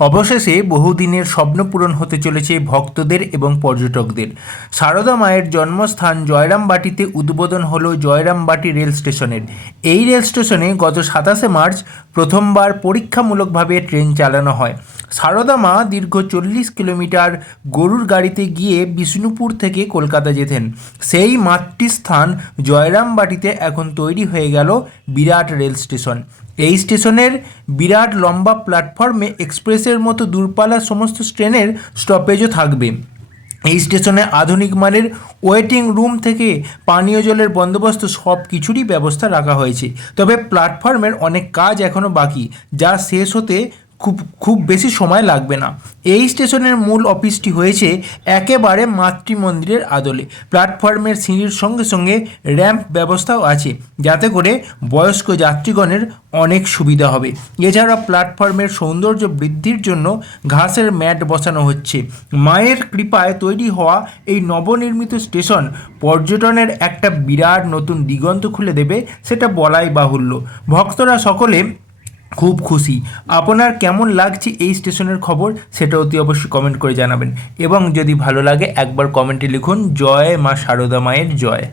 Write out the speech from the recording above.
অবশেষে বহুদিনের স্বপ্ন পূরণ হতে চলেছে ভক্তদের এবং পর্যটকদের। সারদা মায়ের জন্মস্থান জয়রামবাটিতে উদ্বোধন হলো জয়রামবাটি রেল স্টেশনের। এই রেল স্টেশনে গত 27 মার্চ প্রথমবার পরীক্ষামূলকভাবে ট্রেন চালানো হয়। সারদা মা দীর্ঘ 40 কিলোমিটার গরুর গাড়িতে গিয়ে বিষ্ণুপুর থেকে কলকাতা যেতেন। সেই মাতৃস্থান জয়রামবাটিতে এখন তৈরি হয়ে গেল বিরাট রেল স্টেশন। এই স্টেশনের বিরাট লম্বা প্ল্যাটফর্মে এক্সপ্রেসের মতো দূরপাল্লার সমস্ত ট্রেনের স্টপেজও থাকবে। এই স্টেশনে আধুনিক মানের ওয়েটিং রুম থেকে পানীয় জলের বন্দোবস্ত সব কিছুরই ব্যবস্থা রাখা হয়েছে। তবে প্ল্যাটফর্মের অনেক কাজ এখনও বাকি, যা শেষ হতে খুব বেশি সময় লাগবে না। এই স্টেশনের মূল অফিসটি হয়েছে একেবারে মাতৃমন্দিরের আদলে। প্ল্যাটফর্মের সিঁড়ির সঙ্গে সঙ্গে র্যাম্প ব্যবস্থাও আছে, যাতে করে বয়স্ক যাত্রীগণের অনেক সুবিধা হবে। এছাড়া প্ল্যাটফর্মের সৌন্দর্য বৃদ্ধির জন্য ঘাসের ম্যাট বসানো হচ্ছে। মায়ের কৃপায় তৈরি হওয়া এই নবনির্মিত স্টেশন পর্যটনের একটা বিরাট নতুন দিগন্ত খুলে দেবে, সেটা বলাই বাহুল্য। ভক্তরা সকলে খুব খুশি। আপনার কেমন লাগছে এই স্টেশনের খবর, সেটা অতি অবশ্যই কমেন্ট করে জানাবেন। এবং যদি ভালো লাগে একবার কমেন্টে লিখুন, জয় মা সারদা মায়ের জয়।